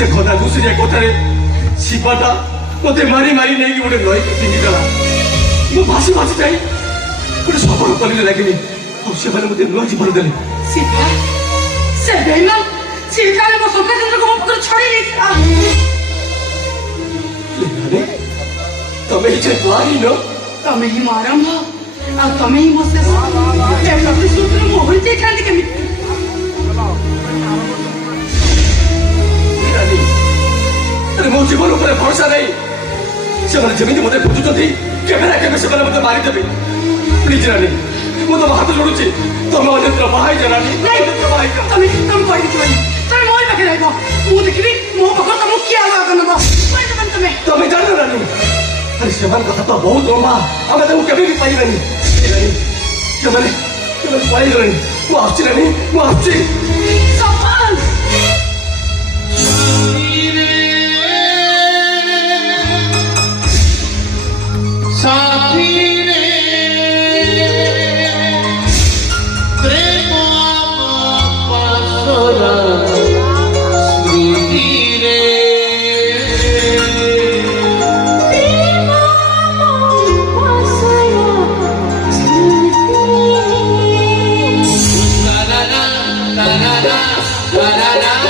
से खदा घुसुरिया कोठारे शिपाटा मते मारी मारी नहीं कि गोटे नई पिंधिदेला मो भासी भासी जाई गोटे सफल कलिले लागेनी और से माने मते नुआ जीवन देले शिपा से बेईमान सीताले मो शंकरचंद्र को पकड़ छड़ी नहीं अरे तमे ही जे द्वारी न तमे ही मारम हो आ तमे ही मोसे ए लक्ष्मी सूत्र मो होई जे खाली के अरे मो जीवन ऊपर भरोसा नहीं से जमीन मत खोजुंट केमेरा केमे से मत मारिदेवे प्लीज रानी मु तुम हाथ जोड़ुची तुम अन्यत्र बाहाई रानी तुम कहि दियो तुम मोर पाखे रहबो मु देखबी मो पकड़ तुम किया आवा करनबो तुम जान रानी अरे सेवन कथा तो बहुत लंबा हमें तो कभी भी पाइबानी रानी केमने पाई रानी मु आछि रानी मु आछि सफल साथी रे प्रेम पासरा स्मृति रे प्रेम पासरा स्मृति ला ला ला ला ला ला ला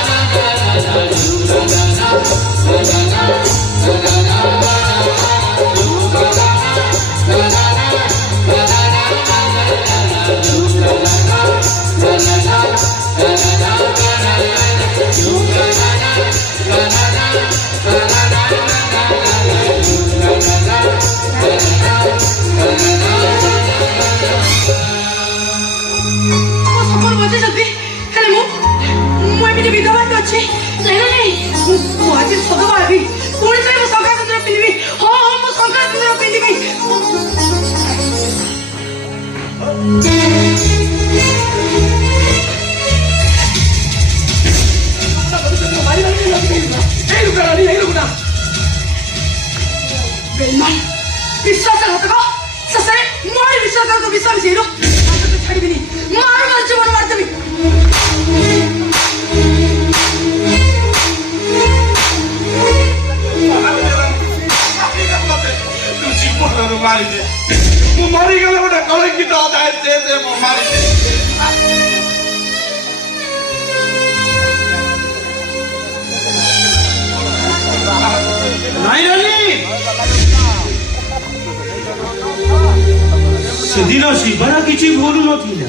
सेदिन शिवरा किछि भूल नथिला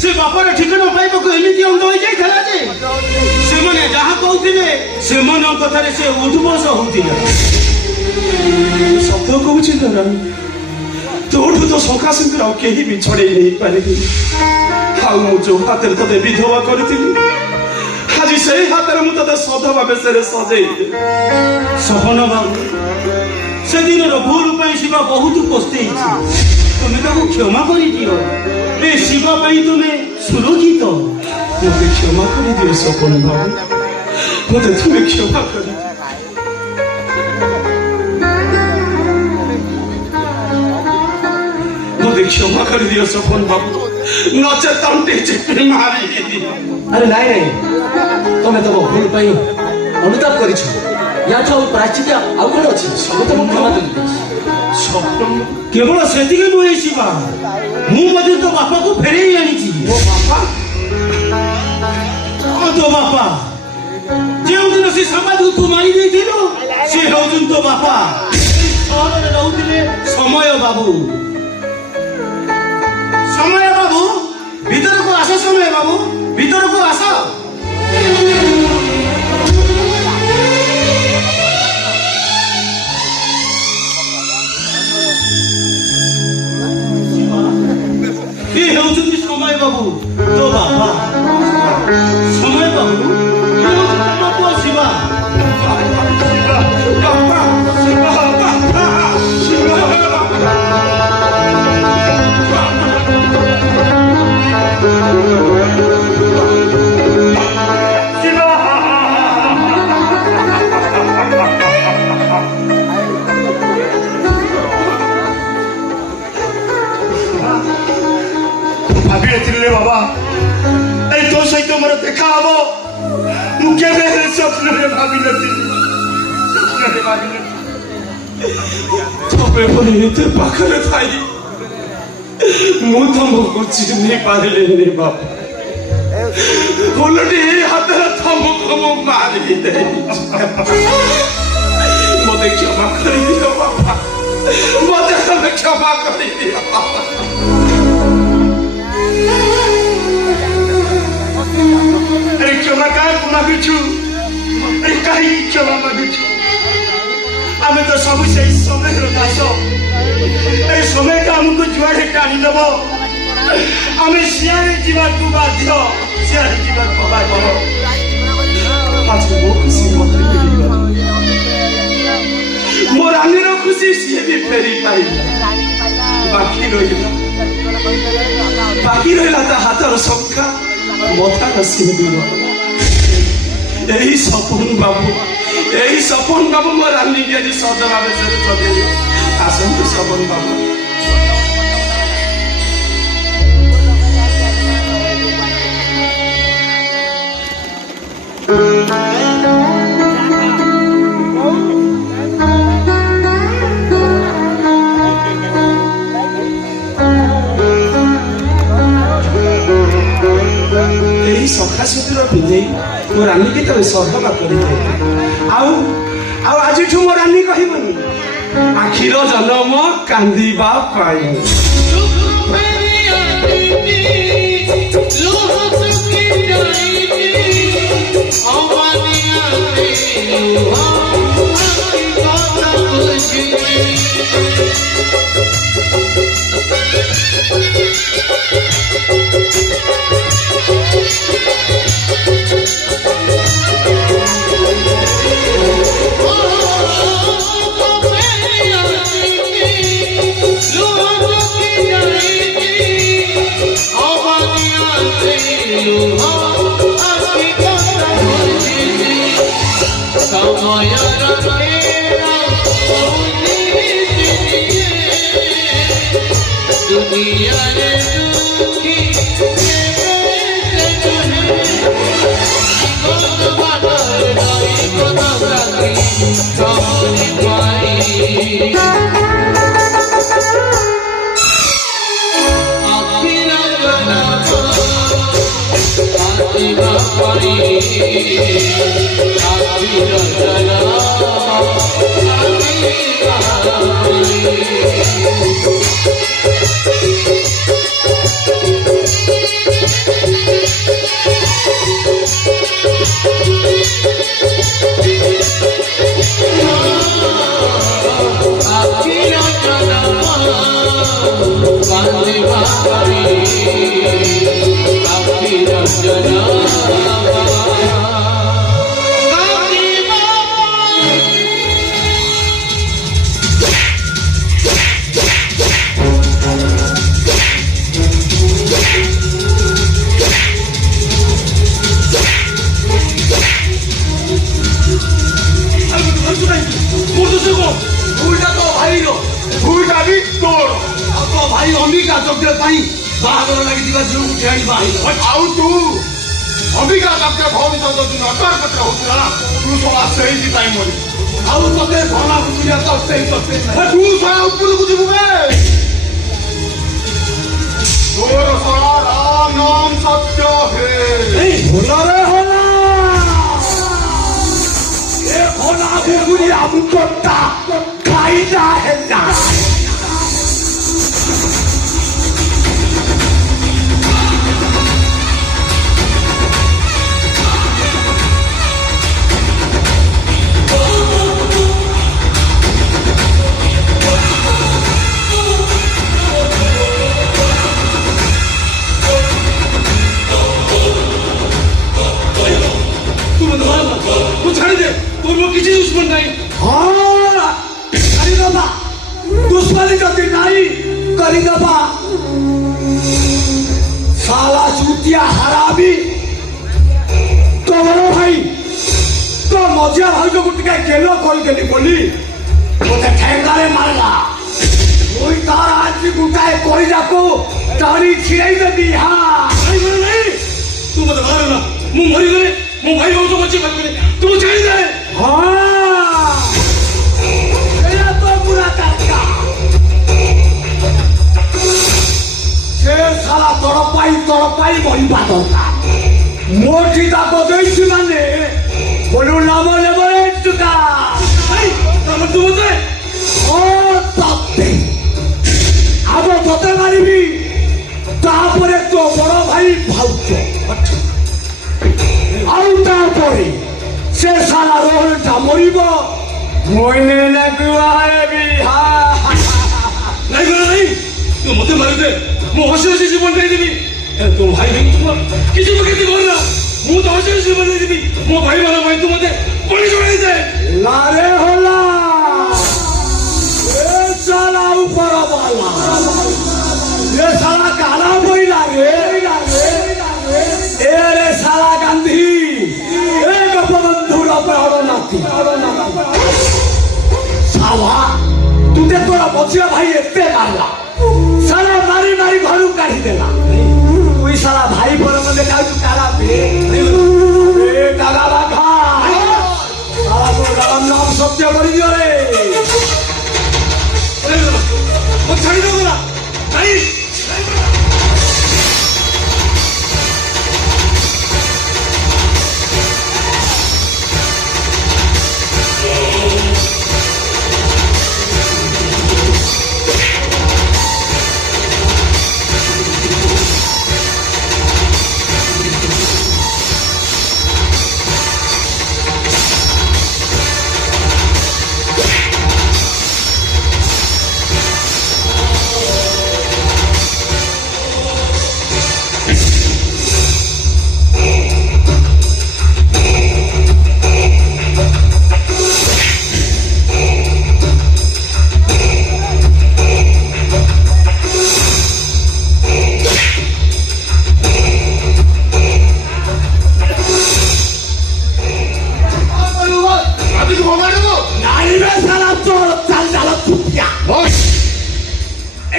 से बापर ठिकाना पाइबा को एमिति अंध होई जाय थला जे से माने जहा कहउथिले से मन कथारे से उठबस होउथिला सत्य कहउछि तरा तोठु तो सखा सिंदर आ केही भी छड़े नहीं पारे हाउ मु जो हातर तते विधवा करथिली आज से हातर मु तते सधवा बेसरे सजै सपन बाबू से दिन रो भूल पई शिवा बहुत पस्ते तुम्हें तो क्षमा कर दियो ए शिवा पाई तुम्हें सुरक्षित मुझे क्षमा कर दियो सपन बाबू मुझे तुम्हें क्षमा कर मुझे क्षमा कर दियो सपन बाबू नचे तंटे चिपड़ी मारी अरे नहीं नहीं तुम्हें तो भूल पाई ଅନୁତାପ କରିଛ ୟାଠୁ ଆଉ ପ୍ରାୟଶ୍ଚିତ ଆଉ କ'ଣ ଅଛି ସବୁ ତ ମୁଁ କ୍ଷମା ଦେବି କେବଳ ସେତିକି ନୁହେଁ ଶିବା ମୁଁ ମଧ୍ୟ ତୋ ବାପାକୁ ଫେରେଇ ଆଣିଛି ମୋ ବାପା ତୋ ବାପା ଯେଉଁଦିନ ସେ ସମାଜକୁ ତୁ ମାରି ଦେଇଥିଲୁ ସେ ହେଉଛନ୍ତି ତୋ ବାପା ସହରରେ ରହୁଥିଲେ ସମୟ ବାବୁ ଭିତରକୁ ଆସ ସମୟ ବାବୁ ଭିତରକୁ ଆସ ଏ ହେଉଛନ୍ତି ସମୟ ବାବୁ ତୋ ବାପା ସମୟ ବାବୁ ଏ ହେଉଛନ୍ତି ତୋ ପୁଅ ଶିବା ଭାବିନଥିଲି ବାବା ଏଇ ତୋ ସହିତ ମୋର ଦେଖା ହବ ମୁଁ କେବେ ହେଲେ ସ୍ୱପ୍ନରେ ଭାବିନଥିଲି ତମେ ପରେ ଏତେ ପାଖରେ ଥାଇ ମୁଁ ତମକୁ ଚିହ୍ନି ପାରିଲିନି ବାପା ଓଲଟି ଏ ହାତରେ ତମକୁ ମୁଁ ମାରି ଦେଇଛି ମତେ କ୍ଷମା କରିଦିଅ ବାପା ମତେ ତମେ କ୍ଷମା କରିଦିଅ अरे क्षमा काहे मागुछु अरे काहे क्षमा मागुछु आमे तो सब से समय रो दास ए समय का हमको जुआड़े टाणी देबो आमे सियारे जीवा को बाध्य सियारे जीवा को बाध्य आज वो खुशी मत मोर रानीर खुशी सिए भी फेरी पाई बाकी रहिला ता हातर संख्या मथा सिंदूर यही सपन बाबू मोर रानी के आज सदर आवेश सदे आसंतु सपन बाबू सखा सिंदूर पिंधे मो रानी के तबे सदबा करी आज मो रानी कहबनी आखिर जन्म कांदीबा पाई भाई अंबिका चक्र बाहागर लगी जो उठाई बाहर आउ तू अंबिका चक्र भौरी चंद्र नटर पत्र होता तू ଶଳା ସେଇଥିପାଇଁ ମରି ଆଉ ତତେ ଧନା ବୁଝିବା ତ ସେଇ ତତେ ତୁ ଶଳା ଉପରକୁ ଯିବୁ ବେ ତୋର ଶଳା ରାମ ନାମ ସତ୍ୟ ହେ ଭଲରେ ହେଲା ଏ ଭଲା ବୁଗୁରି ଆମୁକଟା ଖାଇଲା ହେଲା तू मत मारना तू छाड़ दे तोर मो किसी दुश्मन नहीं ହଁ କରିଦବା ଦୁଶ୍ମନୀ ଯଦି ନାହିଁ କରିଦବା ସାଲା ଚୁଟିଆ ହାରାବି ତୋ ବଡ଼ ଭାଇ ତୋ ମଝିଆ ଭାଉଜକୁ ଟିକେ ଗେଲ କରିଦେଲି ବୋଲି ମୋତେ ଠେଙ୍ଗାରେ ମାରିଲା ମୁଇଁ ତାର ଆଜି ଗୋଟାଏ କରିଯାକୁ ଟାଣି ଛିଡ଼ାଇ ଦେବି नहीं मर नहीं तू मत मारना मु मरी गए मो भाई बहु तो बच्चे बच गए तू छाड़ दे ହଁ ଏଇଟା ତ ପୁରା କାକା ସେ ସାରା ତଡ଼ପାଇ ମରିବା ଦରକାର ମୋଠି ତାକ ଦେଇଛି ମାନେ ବଡୁ ନାମ ନେବ ଟୁକା नहीं तब तू मत ଓ ତତେ ଆଗ ତତେ ମାରିବି ତାପରେ ତୋ ବଡ ଭାଇ ଭାଉଜ ଆଉ ତାପରେ ସେ ସାରା ରୋହନଟା ମରିବ ମଇନେ ନେଗୁଆ ହେବି नहीं मर नहीं तू मत मार दे मो हसी हसी जीवन दे देबी तू भाई नहीं तू किसी को कहती मरना मु तो हसी हसी जीवन दे देबी मो भाई वाला भाई तू मते पानी छोड़ दे लारे होला ए साला ऊपर वाला ये साला काला बोइला रे ए रे साला गांधी ए गपबंधुर प्राण नाती साला तुझे तोरा बचिया भाई एते मारला साला मारी मारी घरू काढ़ी देला तुई साला भाई पर मते काउ काला बे ए कागा बाखा साला तो राम नाम सत्य करी दियो रे अरे वो छाड़ी दो ना नहीं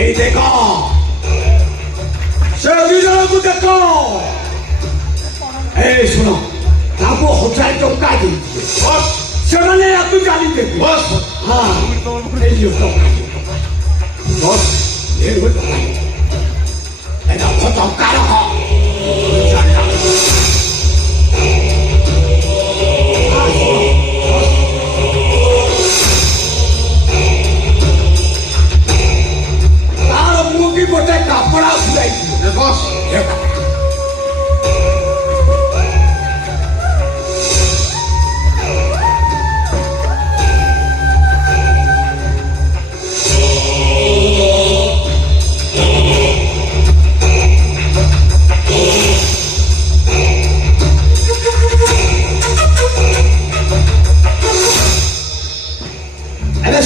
এই দেখো সে দুজনକୁ ଦେଖ এই ଶୁଣ ତାକୁ 1000 ଟଙ୍କା ଦେଇଦିଏ ସେମାନେ ୟାକୁ ଜାଣିଦେବେ ହଁ ଏଇ ଯୋଉ ବସ୍ ଏ ଗୋଟେ ଏଟା ଟଙ୍କା ରଖ ତାର ମୁଖି ଗୋଟେ କାପଡ଼ା ସୁଧାଇଥିବ ବସ୍ ଏବେ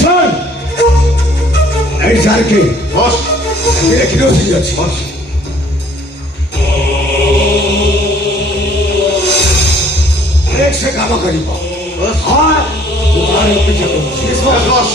ଶୁଣ ଏଇ ସାର୍କେ ବସ୍ କ୍ଷୀର ସିଝି ଅଛି ବସ୍ ବ୍ରେକ୍ ସେ କାମ କରିବ ହଁ ଦୁକାନ ଅପେକ୍ଷା କରୁଛି ବସ୍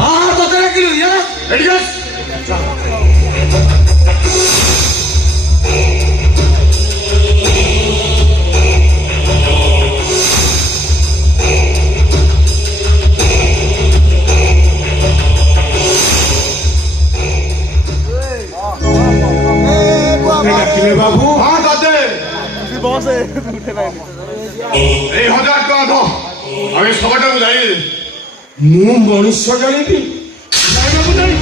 ହଁ ତତେ ଡାକିଲୁ ଇଏ ଏଠିକି ଆସ। ডাকিলে বাবু ହଁ ତତେ এই 1000 ଟଙ୍କା ଧ ଆଉ ଏ ଶବଟାକୁ ଯାଇ ମୁଁ ମଣିଷ ଜାଣିବି ନାଇଁ ବାବୁ ନାଇଁ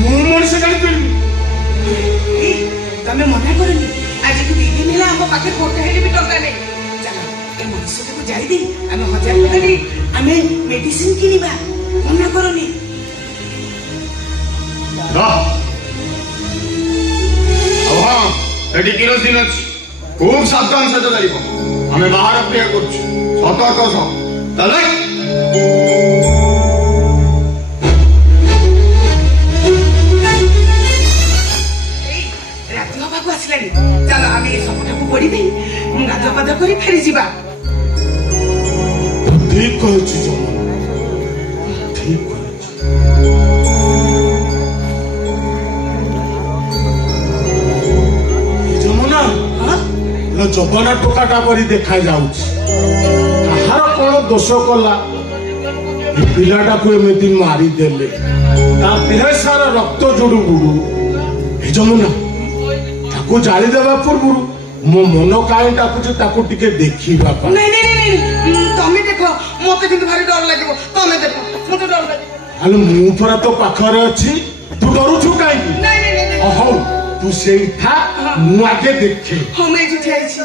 ମୁଁ ମଣିଷ ଜାଣିପାରିବି ତମେ ମନା କରନି ଆଜିକୁ 2 ଦିନ ହେଲା ଆମ ପାଖରେ ଗୋଟେ ହେଲେ ବି ଟଙ୍କା ନାହିଁ ଚାଲ ଏ ମଣିଷଟାକୁ ଯାଇଦେଇ ଆମେ 1000 ଟଙ୍କା ଦେଇ ଆମେ ମେଡିସିନ କିଣିବା ମନା କରନି ଧ ଆଉ ହଁ ଏଠି କିରୋସିନ ଅଛି খুব সাবধান সাথে যাইব আমি বাহার অপেক্ষা করছি সতর্ক সব তাহলে এই রাতি হବାକୁ ଆସିଲାଣି ଚାଲ ଆମେ ଏ ସବୁଟାକୁ ପୋଡ଼ି ଦେଇ ଗାଧୁଆ ପାଧୁଆ କରି ଫେରି ଯିବା ଠିକ କହୁଛୁ ଯମୁନା ଠିକ କହୁଛୁ ଯମୁନା ଜଗନା ଟୋକାଟା ପରି ଦେଖାଯାଉଛି କାହାର କଣ ଦୋଷ କଲା ଏ ପିଲାଟାକୁ ଏମିତି ମାରିଦେଲେ ତା ଦେହ ସାରା ରକ୍ତ ଜୁଡୁ ବୁଡୁ ଏ ଯମୁନା ତାକୁ ଜାଳିଦେବା ପୂର୍ବରୁ ମୋ ମନ କାହିଁ ଡାକୁଛି ତାକୁ ଟିକେ ଦେଖିବା ପାଇଁ ନାଇଁ ନାଇଁ ନାଇଁ ତମେ ଦେଖ ମତେ କିନ୍ତୁ ଭାରି ଡର ଲାଗିବ ତମେ ଦେଖ ମତେ ଡର ଲାଗିବ ଆଲୋ ମୁଁ ପରା ତୋ ପାଖରେ ଅଛି ତୁ ଡରୁଛୁ କାହିଁକି ନାଇଁ ନାଇଁ ନାଇଁ ହଉ ତୁ ସେଇଠା ମୁଁ ଆଗେ ଦେଖେ ହଁ ମୁଁ ଏଇଠି ଠିଆ ହେଇଛି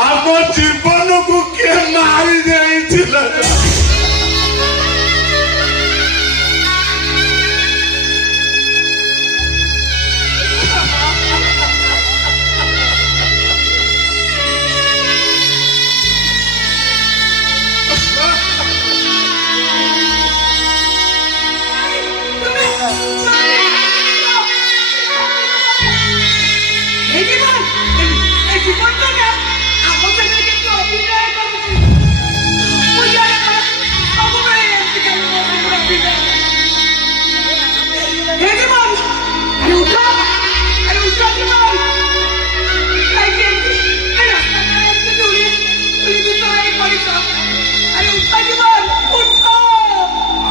ଆମ ଜୀବନକୁ କିଏ ମାରି ଦେଇଥିଲା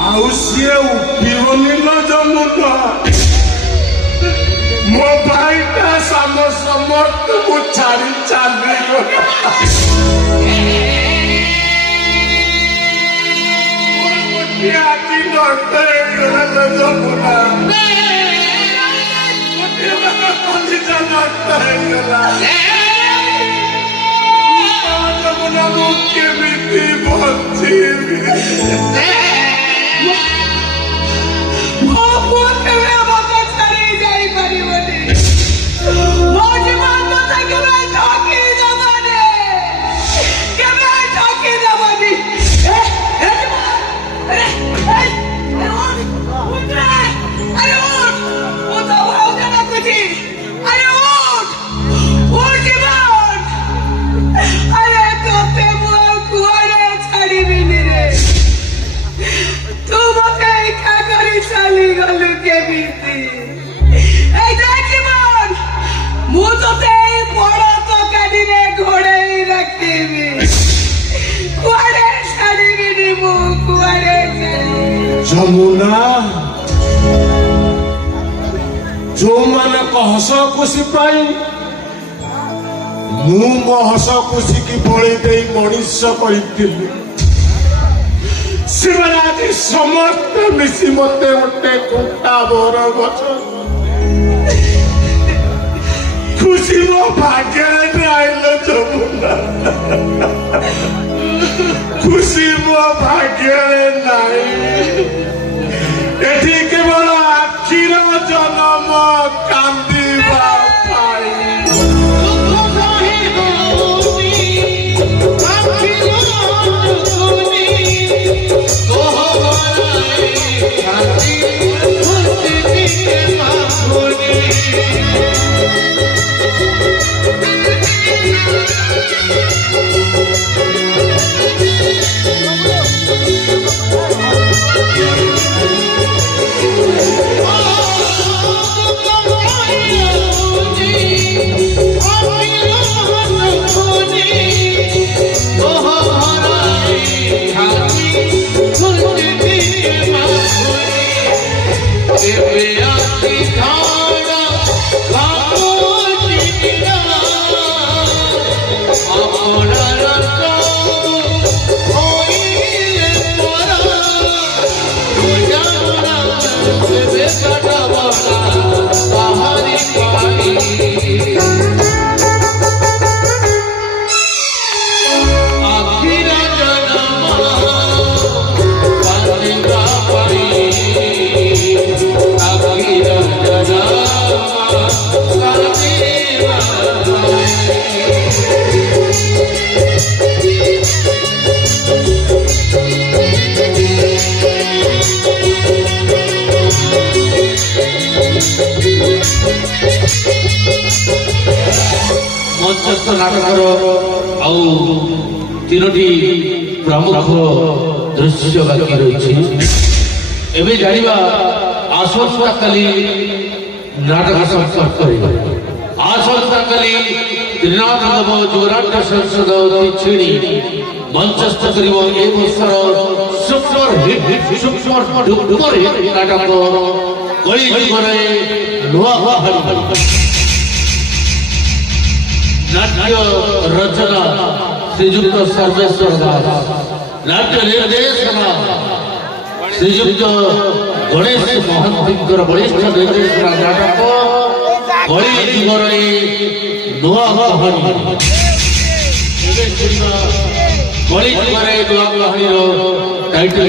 ଆଉ ସିଏ ଉଠିବନି ନା ଯମୁନା ମୋ ଭାଇଟା ସମସ୍ତଙ୍କୁ ଛାଡ଼ି ଚାଲିଗଲା ଆଜି ନଷ୍ଟ ହେଇଗଲା ଯମୁନା ନଷ୍ଟ ହେଇଗଲା ଯମୁନା ମୁଁ କେମିତି ବଞ୍ଚିବି ମୋ ପୁଅ କେବେ ମତେ ଛାଡ଼ି ଯାଇପାରିବନି ମୋ ଜୀବନ ମତେ କେବେ ଠକି ଦେବନି କେବେ ଠକି ଦେବନି ମୁଁ ତତେ ଏଇ ବଡ଼ ତକାଡ଼ିରେ ଘୋଡ଼େଇ ରଖିବି କୁଆଡ଼େ ଛାଡ଼ିବିନି ମୁଁ କୁଆଡ଼େ ଯମୁନା ଯୋଉମାନଙ୍କ ହସ ଖୁସି ପାଇଁ ମୁଁ ମୋ ହସ ଖୁସିକି ବଳି ଦେଇ ମଣିଷ କରିଥିଲି ସେମାନେ ଆଜି ସମସ୍ତେ ମିଶି ମତେ ଗୋଟେ କୁଟା ବର ଗଛ ଖୁସି ମୋ ଭାଗ୍ୟରେ ଆଇଲ ଯମୁନା ଖୁସି ମଞ୍ଚସ୍ଥ ନାଟକର ଆଉ ତିନୋଟି ପ୍ରମୁଖ ଦୃଶ୍ୟ ବାକି ରହିଛି। ଏବେ ଜାଣିବା ଆସନ୍ତାକାଲି ନାଟକ ସମ୍ପର୍କରେ। ଆସନ୍ତାକାଲି ତ୍ରିନାଥ ଦେବ ଯୁବରାଜ ସଂସଦ ଛିଣି ମଞ୍ଚସ୍ଥ କରିବ ଏ ବର୍ଷର ସୁପର ଡୁପର ହିଟ୍ ନାଟକ କଳି ଯୁଗରେ ନୂଆ ନାଟ୍ୟ ରଚନା ଶ୍ରୀଯୁକ୍ତ ସର୍ବେଶ୍ୱର ଦାସ, ନାଟ୍ୟ ନିର୍ଦ୍ଦେଶନା ଶ୍ରୀଯୁକ୍ତ ଗଣେଶ ମହାନ୍ତିଙ୍କର ବଳିଷ୍ଠ ନିର୍ଦ୍ଦେଶନା ନାଟକ କଳି ଯୁଗର ନୂଆ କାହାଣୀ। ଏବେ ଶୁଣିବା କଳି ଯୁଗରେ ନୂଆ କାହାଣୀର ଟାଇଟଲ।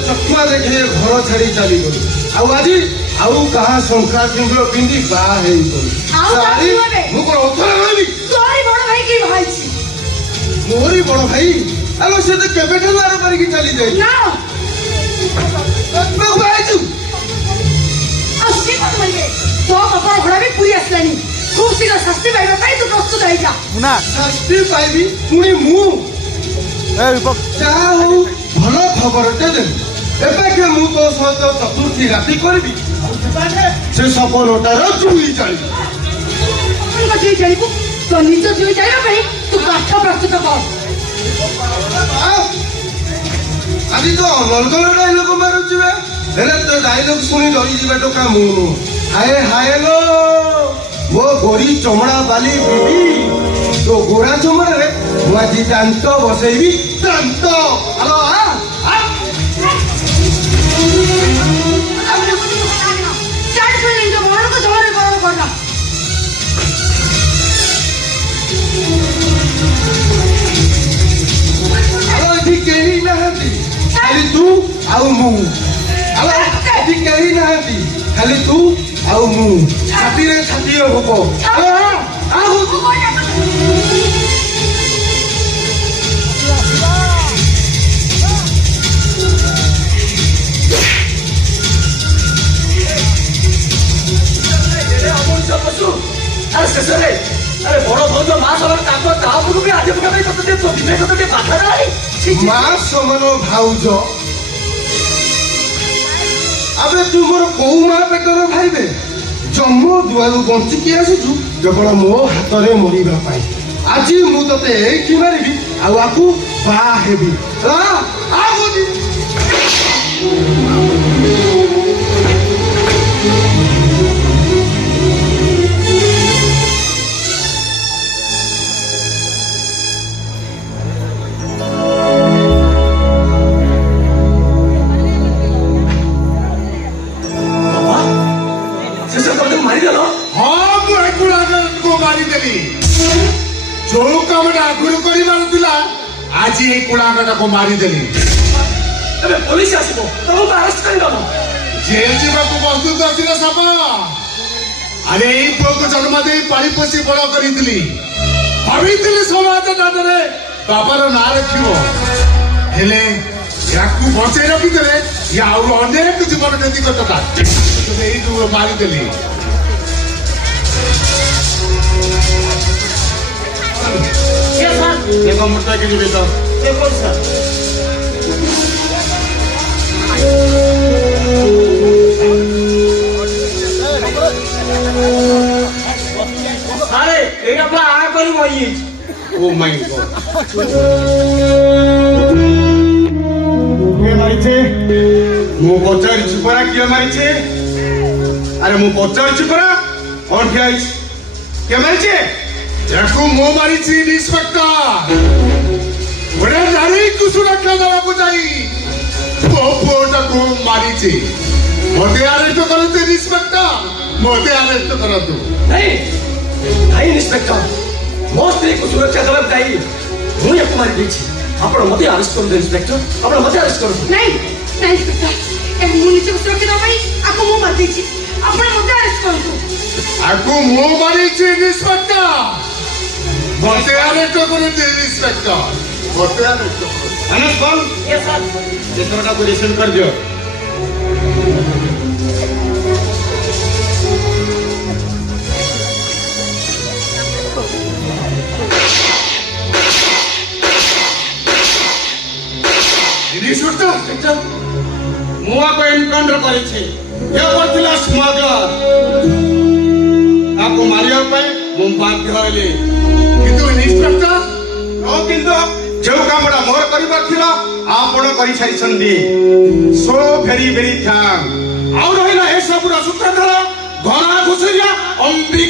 चकमा देखे घर छाड़ी चली गलु आज आउ कहा शंका सिंदूर पिंधि बाहा मु कौन अथर भाई मोरी बड़ भाई आलो से तो केबे आर करके चली जाई शास्ति पाइबी पुणी मु भल खबरटे दे एबे मु तो सहित चतुर्थी राति करी से सपनटार जुई चली तो निज जुई जाइबा तू काठ प्रस्तुत कर आज तो अलगल डायलॉग मारुची तो डायलॉग शुणी डरी जा टोका मु हाय हाय लो वो गोरी चमड़ा बाली बीबी तो गोरा चमड़ा रे आज दांत बसैबी दांत हेलो कहीं खाली तू आउ मु खाली तू ଆଉ ମୁଁ ଛାତିରେ ଛାତିଏ ହବ ଅମଣିଷ ପଶୁ ଆରେ ଶେଷରେ ଆରେ ବଡ ଭଉଜ ମା ସମାନ ତାଙ୍କ ତା ଉପରକୁ ବି ଆଜି ପକା ପାଇଁ ତୋତେ ବିବେକ ଟିକେ ବାଧା ନାହିଁ ମା ସମାନ ଭାଉଜ ଆବେ ତୁ ମୋର କୋଉ ମା ପେଟର ଭାଇବେ ଜନ୍ମ ଦୁଆରୁ ବଞ୍ଚିକି ଆସିଛୁ କେବଳ ମୋ ହାତରେ ମରିବା ପାଇଁ ଆଜି ମୁଁ ତତେ ଏଇଠି ମାରିବି ଆଉ ଆକୁ ବାହା ହେବି ମାରିଦେଲ ହଁ ମୁଁ ଏ କୁଳାଙ୍ଗକୁ ମାରିଦେଲି ଯୋଉ କାମଟା ଆଗରୁ କରିବାର ଥିଲା ଆଜି ଏଇ କୁଳାଙ୍ଗଟାକୁ ମାରିଦେଲି ଏବେ ପୋଲିସ ଆସିବ ତମକୁ ଆରେଷ୍ଟ କରିଦବ ଜେଲ ଯିବାକୁ ପ୍ରସ୍ତୁତ ଥିଲା ସାପ ଆରେ ଏଇ ପୁଅକୁ ଜନ୍ମ ଦେଇ ପାଳି ପୋଷି ବଳ କରିଥିଲି ଭାବିଥିଲି ସମାଜ ନାଟରେ ବାବାର ନାଁ ରଖିବ ହେଲେ ୟାକୁ ବଞ୍ଚେଇ ରଖିଦେଲେ ଇଏ ଆଉ ଅନେକ ଜୀବନ କ୍ଷତି କରିଥାନ୍ତା ଏଇ ମାରିଦେଲି देखो मुर्दा के लिए तो देखो सर अरे ये अपना आ करी वही ओ माय गॉड କିଏ ମାରିଛେ ମୁଁ ପଚାରିଛି ପରା କିଏ ମାରିଛେ ଆରେ ମୁଁ ପଚାରିଛି ପରା କଣ ଠିଆ ହେଇଛି କିଏ ମାରିଛେ ୟାକୁ ମୁଁ ମାରିଛି ଇନ୍ସପେକ୍ଟର ଗୋଟେ ନାରୀକୁ ସୁରକ୍ଷା ଦେବାକୁ ଯାଇ ମୋ ପୁଅଟାକୁ ମାରିଛି ମୋତେ ଆରେଷ୍ଟ କରନ୍ତୁ ଇନ୍ସପେକ୍ଟର ମୋତେ ଆରେଷ୍ଟ କରନ୍ତୁ नहीं नहीं इंस्पेक्टर ମୋ ସ୍ତ୍ରୀକୁ ସୁରକ୍ଷା ଦେବାକୁ ଯାଇ ମୁଁ ୟାକୁ ମାରି ଦେଇଛି ଆପଣ ମୋତେ ଆରେଷ୍ଟ କରନ୍ତୁ ଇନ୍ସପେକ୍ଟର ଆପଣ ମୋତେ ଆରେଷ୍ଟ କରନ୍ତୁ ନାଇଁ ନାଇଁ ଇନ୍ସପେକ୍ଟର ମୁଁ ନିଜକୁ ସୁରକ୍ଷା ଦେବା ପାଇଁ ଆକୁ ମୁଁ ମାରିଦେଇଛି ଆପଣ ମୋତେ ଆରେଷ୍ଟ କରନ୍ତୁ ୟାକୁ ମୁଁ ମାରିଛି ଇନ୍ସପେକ୍ଟର ମୋତେ ଆରେଷ୍ଟ କରନ୍ତୁ ଇନ୍ସପେକ୍ଟର ମୋତେ ଆରେଷ୍ଟ କରନ୍ତୁ अनस बोल यस सर चित्रटा को रिसीव कर दियो ଇନ୍ସପେକ୍ଟର मुआ को एनकाउंटर करे छे ये करथिला स्मगलर आपको मारिया पे मु बाध्य होइले କିନ୍ତୁ ଇନ୍ସପେକ୍ଟର ଓ କିନ୍ତୁ ଯେଉଁ କାମଟା ମୋର କରିବାର ଥିଲା ଆପଣ କରିସାରିଛନ୍ତି ସୋ ଭେରି ଭେରି ଥ୍ୟାଙ୍କ ଆଉ ରହିଲା ଏସବୁର ସୂତ୍ରଧର ଘର ଘୁଷୁରିଆ ଅମ୍ବିକା